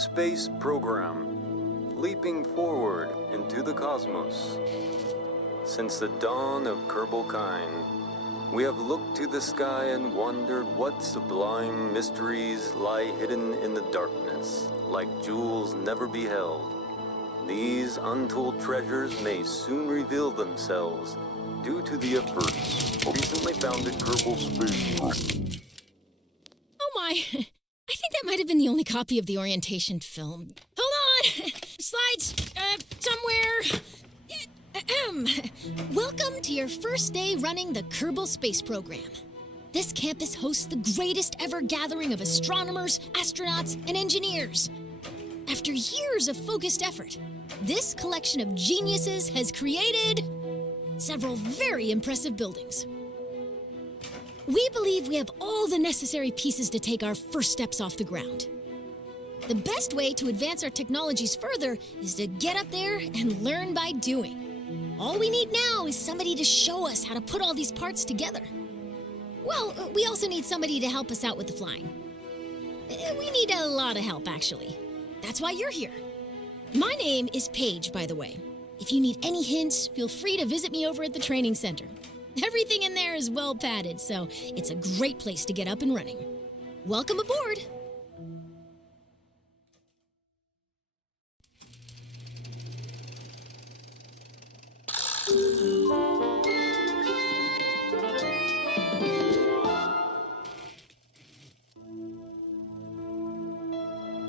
space program, leaping forward into the cosmos. Since the dawn of Kerbal kind, we have looked to the sky and wondered what sublime mysteries lie hidden in the darkness, like jewels never beheld. These untold treasures may soon reveal themselves due to the efforts of recently founded Kerbal Space. Oh my! I think that might have been the only copy of the orientation film. Hold on! Slides, somewhere. Welcome to your first day running the Kerbal Space Program. This campus hosts the greatest ever gathering of astronomers, astronauts, and engineers. After years of focused effort, this collection of geniuses has created several very impressive buildings. We believe we have all the necessary pieces to take our first steps off the ground. The best way to advance our technologies further is to get up there and learn by doing. All we need now is somebody to show us how to put all these parts together. Well, we also need somebody to help us out with the flying. We need a lot of help, actually. That's why you're here. My name is Paige, by the way. If you need any hints, feel free to visit me over at the training center. Everything in there is well padded, so it's a great place to get up and running. Welcome aboard!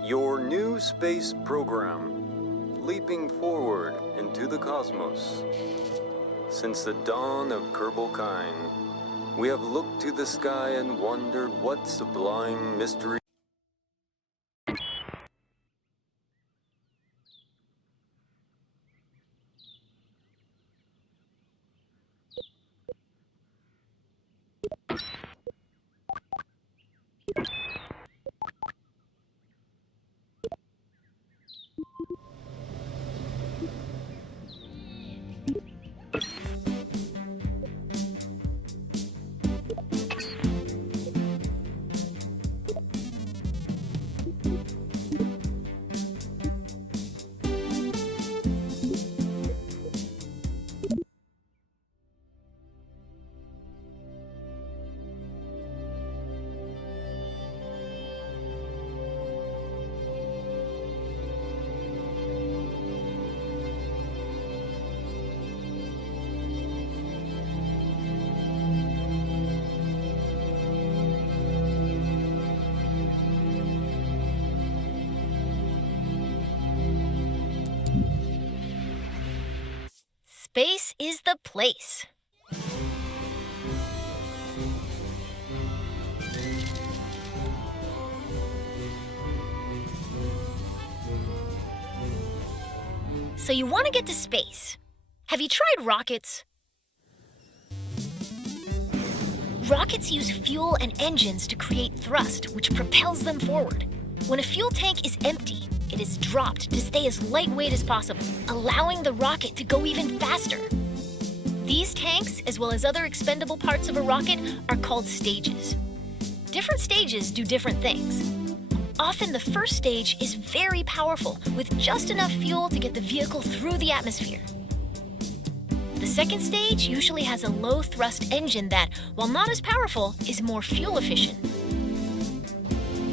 Your new space program, leaping forward into the cosmos. Since the dawn of Kerbal kind, we have looked to the sky and wondered what sublime mystery. Space is the place. So you want to get to space. Have you tried rockets? Rockets use fuel and engines to create thrust, which propels them forward. When a fuel tank is empty, it is dropped to stay as lightweight as possible, allowing the rocket to go even faster. These tanks, as well as other expendable parts of a rocket, are called stages. Different stages do different things. Often the first stage is very powerful, with just enough fuel to get the vehicle through the atmosphere. The second stage usually has a low-thrust engine that, while not as powerful, is more fuel efficient.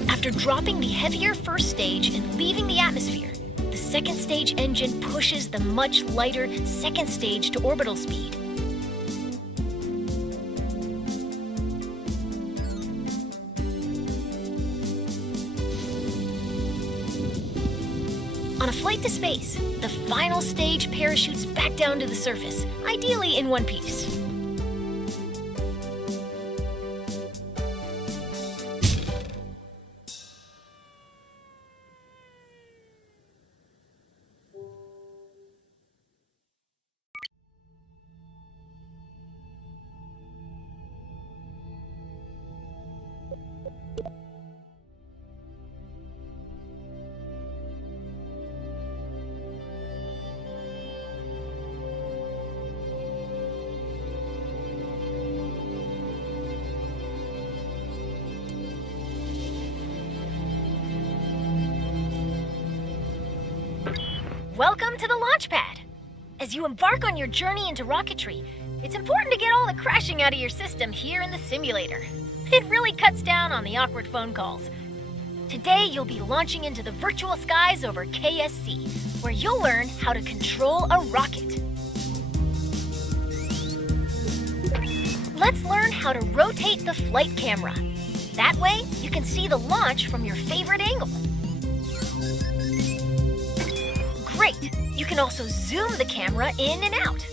After dropping the heavier first stage and leaving the atmosphere, the second stage engine pushes the much lighter second stage to orbital speed. On a flight to space, the final stage parachutes back down to the surface, ideally in one piece. Welcome to the launch pad. As you embark on your journey into rocketry, it's important to get all the crashing out of your system here in the simulator. It really cuts down on the awkward phone calls. Today, you'll be launching into the virtual skies over KSC, where you'll learn how to control a rocket. Let's learn how to rotate the flight camera. That way, you can see the launch from your favorite angle. Great! You can also zoom the camera in and out.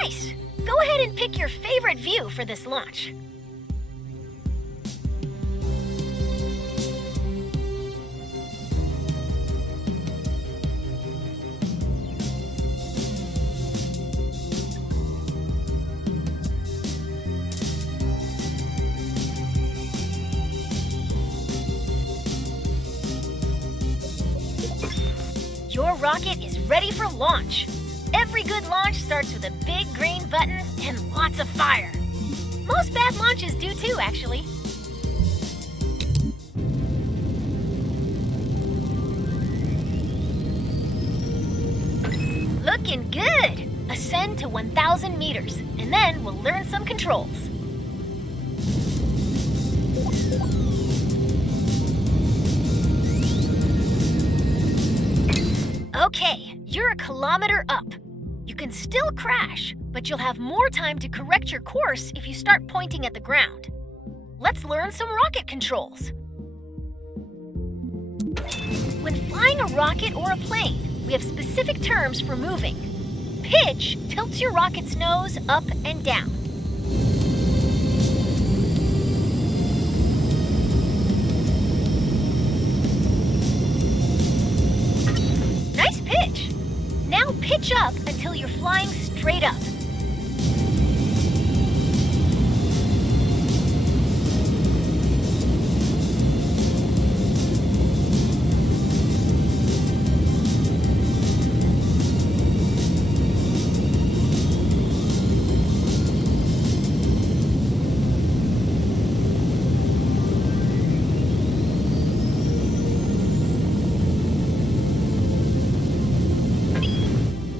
Nice! Go ahead and pick your favorite view for this launch. Your rocket is ready for launch. Every good launch starts with a big green button and lots of fire. Most bad launches do too, actually. Looking good! Ascend to 1,000 meters, and then we'll learn some controls. Okay, you're a kilometer up. You can still crash, but you'll have more time to correct your course if you start pointing at the ground. Let's learn some rocket controls. When flying a rocket or a plane, we have specific terms for moving. Pitch tilts your rocket's nose up and down. Nice pitch! Now pitch up until you're flying straight up.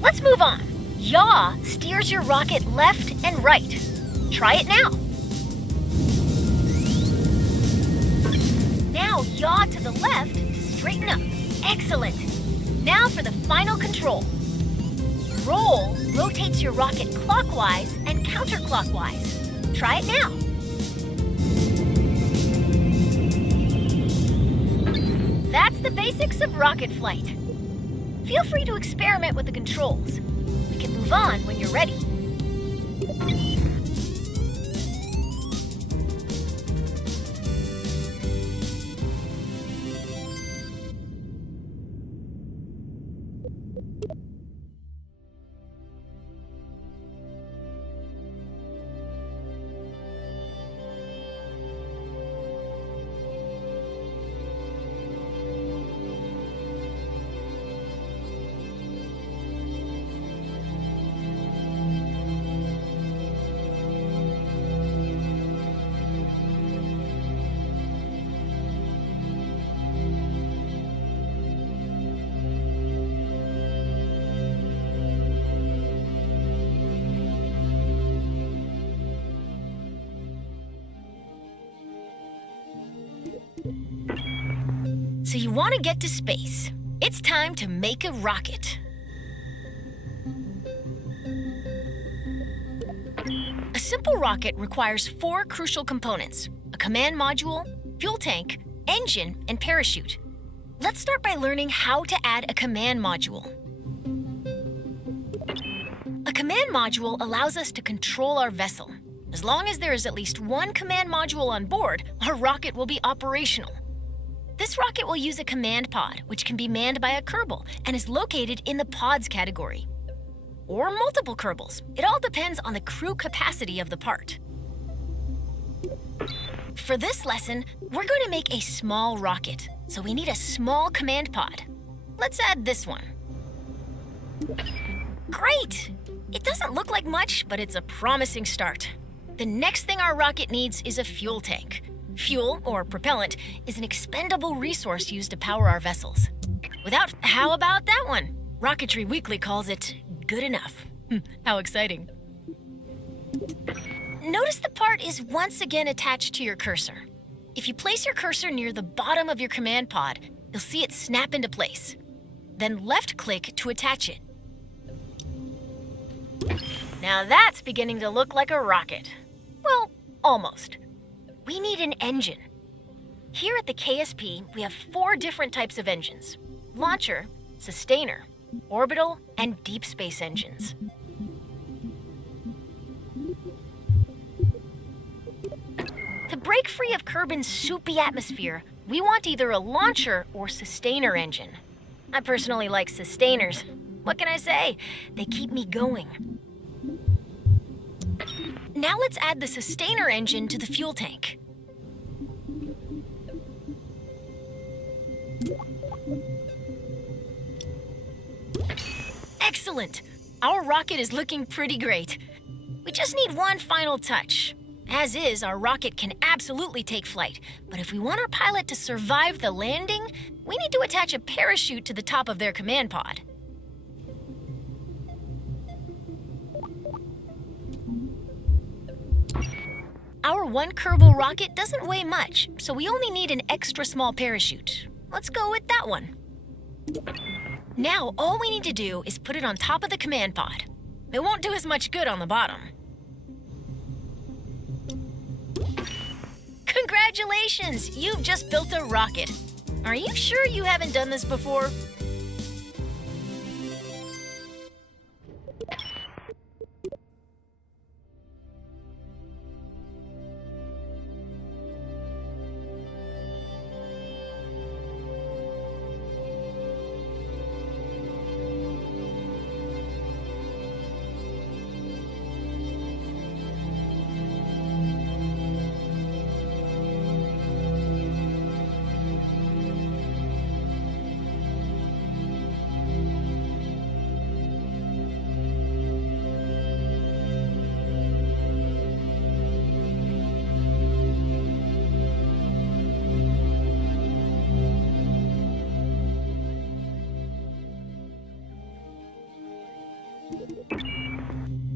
Let's move on. Yaw steers your rocket left and right. Try it now. Now yaw to the left to straighten up. Excellent. Now for the final control. Roll rotates your rocket clockwise and counterclockwise. Try it now. That's the basics of rocket flight. Feel free to experiment with the controls. We can move on when you're ready. So you want to get to space. It's time to make a rocket. A simple rocket requires 4 crucial components: a command module, fuel tank, engine, and parachute. Let's start by learning how to add a command module. A command module allows us to control our vessel. As long as there is at least one command module on board, our rocket will be operational. This rocket will use a command pod, which can be manned by a Kerbal and is located in the pods category. Or multiple Kerbals. It all depends on the crew capacity of the part. For this lesson, we're going to make a small rocket, so we need a small command pod. Let's add this one. Great! It doesn't look like much, but it's a promising start. The next thing our rocket needs is a fuel tank. Fuel, or propellant, is an expendable resource used to power our vessels. How about that one? Rocketry Weekly calls it good enough. How exciting. Notice the part is once again attached to your cursor. If you place your cursor near the bottom of your command pod, you'll see it snap into place. Then left-click to attach it. Now that's beginning to look like a rocket. Well, almost. We need an engine. Here at the KSP, we have 4 different types of engines: launcher, sustainer, orbital, and deep space engines. To break free of Kerbin's soupy atmosphere, we want either a launcher or sustainer engine. I personally like sustainers. What can I say? They keep me going. Now let's add the sustainer engine to the fuel tank. Excellent! Our rocket is looking pretty great. We just need one final touch. As is, our rocket can absolutely take flight, but if we want our pilot to survive the landing, we need to attach a parachute to the top of their command pod. Our one Kerbal rocket doesn't weigh much, so we only need an extra small parachute. Let's go with that one. Now, all we need to do is put it on top of the command pod. It won't do as much good on the bottom. Congratulations! You've just built a rocket. Are you sure you haven't done this before?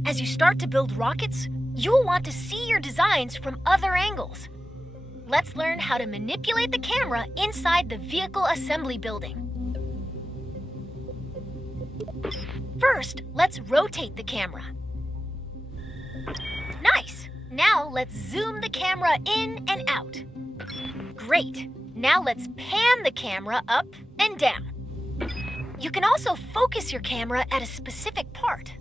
As you start to build rockets, you'll want to see your designs from other angles. Let's learn how to manipulate the camera inside the vehicle assembly building. First, let's rotate the camera. Nice! Now let's zoom the camera in and out. Great! Now let's pan the camera up and down. You can also focus your camera at a specific part.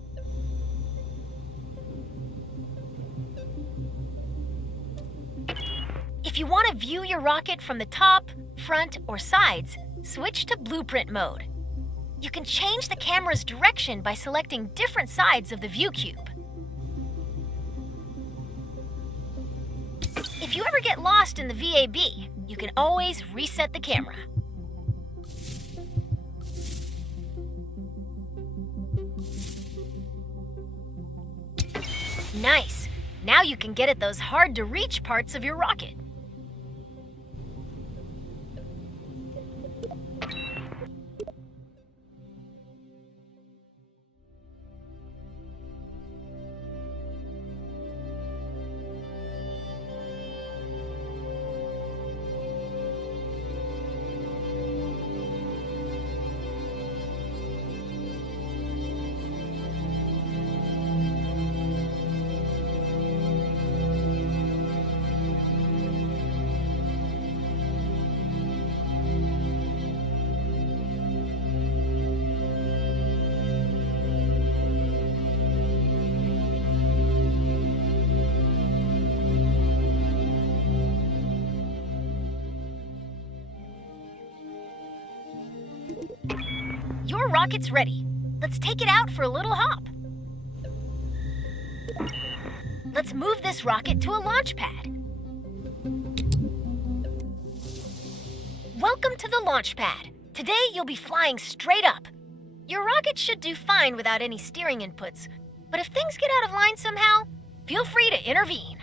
If you want to view your rocket from the top, front, or sides, switch to blueprint mode. You can change the camera's direction by selecting different sides of the view cube. If you ever get lost in the VAB, you can always reset the camera. Nice! Now you can get at those hard-to-reach parts of your rocket. Your rocket's ready. Let's take it out for a little hop. Let's move this rocket to a launch pad. Welcome to the launch pad. Today you'll be flying straight up. Your rocket should do fine without any steering inputs, but if things get out of line somehow, feel free to intervene.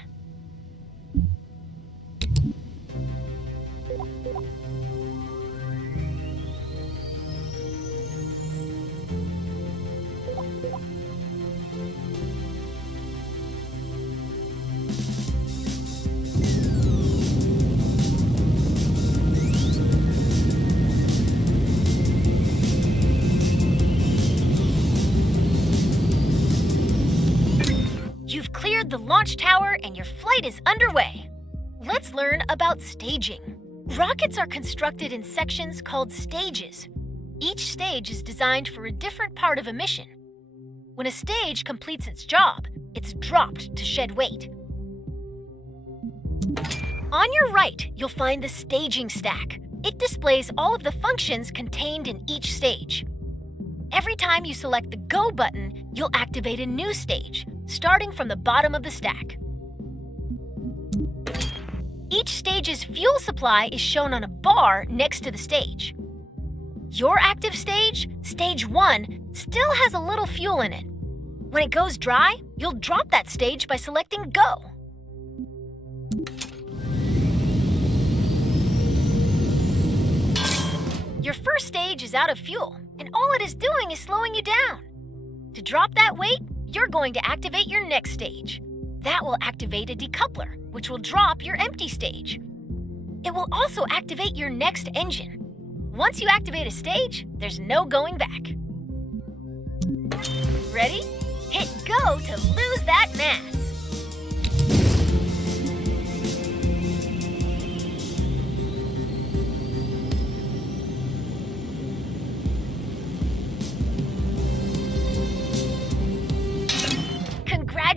board the launch tower and your flight is underway. Let's learn about staging. Rockets are constructed in sections called stages. Each stage is designed for a different part of a mission. When a stage completes its job, it's dropped to shed weight. On your right, you'll find the staging stack. It displays all of the functions contained in each stage. Every time you select the Go button, you'll activate a new stage, starting from the bottom of the stack. Each stage's fuel supply is shown on a bar next to the stage. Your active stage, Stage 1, still has a little fuel in it. When it goes dry, you'll drop that stage by selecting Go. Your first stage is out of fuel, and all it is doing is slowing you down. To drop that weight, you're going to activate your next stage. That will activate a decoupler, which will drop your empty stage. It will also activate your next engine. Once you activate a stage, there's no going back. Ready? Hit Go to lose that mass.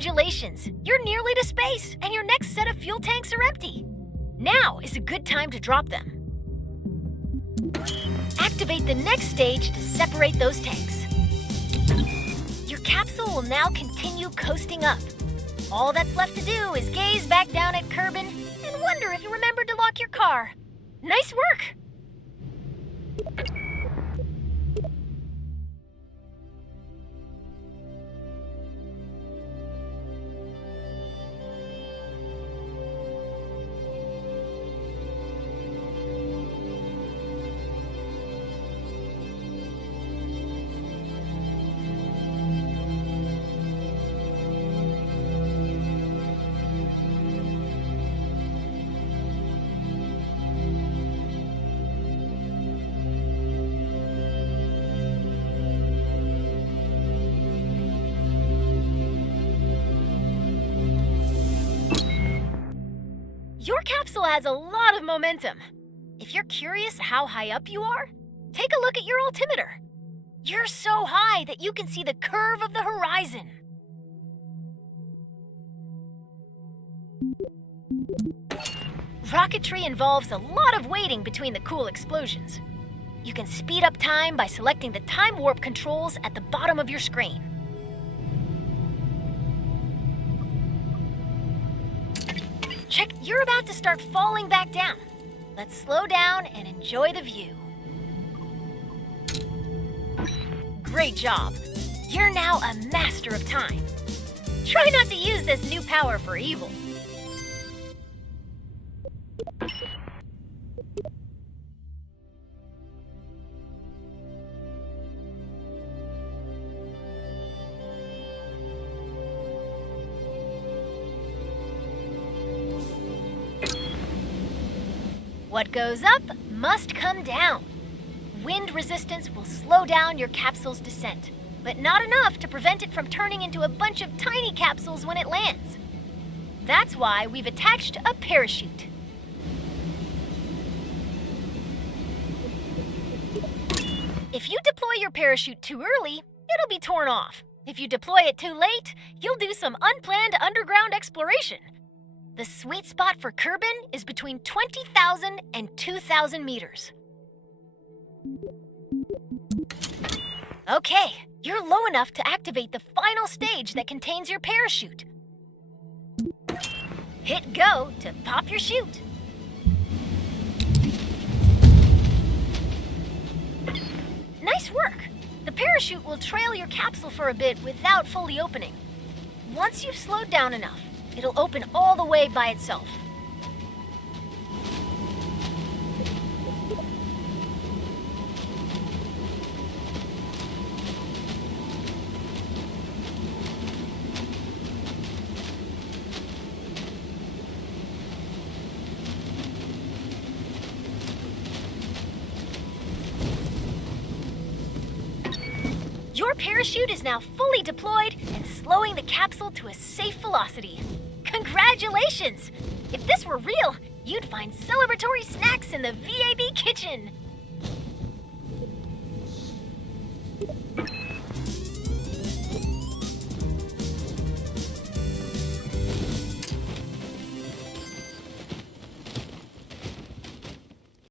Congratulations! You're nearly to space, and your next set of fuel tanks are empty. Now is a good time to drop them. Activate the next stage to separate those tanks. Your capsule will now continue coasting up. All that's left to do is gaze back down at Kerbal and wonder if you remembered to lock your car. Nice work! Your capsule has a lot of momentum. If you're curious how high up you are, take a look at your altimeter. You're so high that you can see the curve of the horizon. Rocketry involves a lot of waiting between the cool explosions. You can speed up time by selecting the time warp controls at the bottom of your screen. Check, you're about to start falling back down. Let's slow down and enjoy the view. Great job. You're now a master of time. Try not to use this new power for evil. What goes up must come down. Wind resistance will slow down your capsule's descent, but not enough to prevent it from turning into a bunch of tiny capsules when it lands. That's why we've attached a parachute. If you deploy your parachute too early, it'll be torn off. If you deploy it too late, you'll do some unplanned underground exploration. The sweet spot for Kerbal is between 20,000 and 2,000 meters. Okay, you're low enough to activate the final stage that contains your parachute. Hit Go to pop your chute. Nice work! The parachute will trail your capsule for a bit without fully opening. Once you've slowed down enough, it'll open all the way by itself. Your parachute is now fully deployed and slowing the capsule to a safe velocity. Congratulations! If this were real, you'd find celebratory snacks in the VAB kitchen.